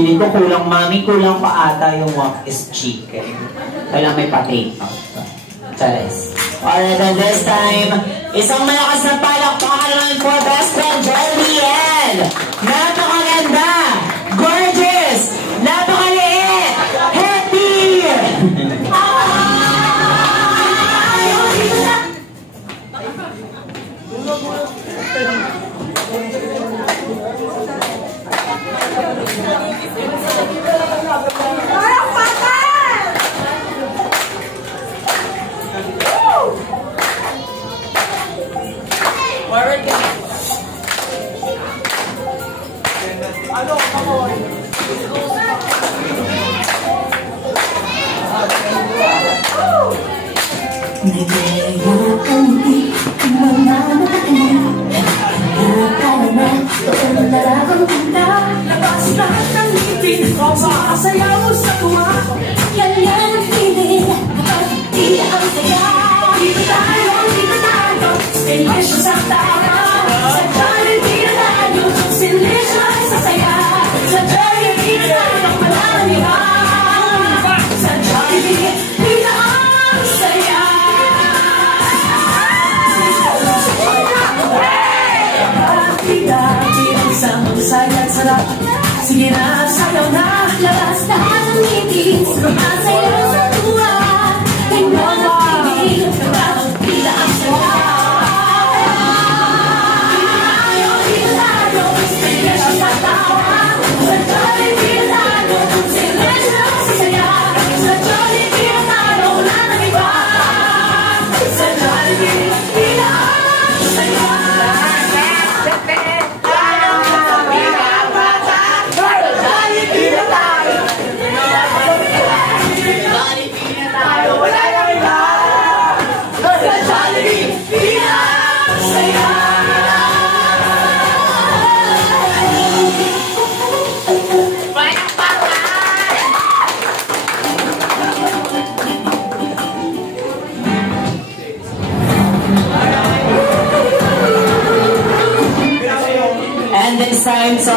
Feeling ko kulang, mami, kulang pa ata yung wok is chicken. Kailang may potato. Charis. Alright, and this time, isang malakas na palakpakan naman for best friend Jellian! Napakaganda! Gorgeous! Napakaliit! Happy! Sayaw sa tuwa, yan yan ang feeling. Di ang saya, dito tayo, silisyo sa tama. Sa Jollibee na tayo, silisyo sa saya. Sa Jollibee na tayo, malamihan. Sa Jollibee, di na ang saya. Dati ang isang masaya at sarap. Sige na, sayaw na. Labas lahat ng ngiti, sumasayaw sa tuwa. Tingnan ang tingin, kapag pila ang saya. Di tayo, silisyo sa tawa. Sa Jollibee na tayo, silisyo sa saya. Sa Jollibee na tayo, wala nang iba. Sa Jollibee, pila ang saya. And this time, so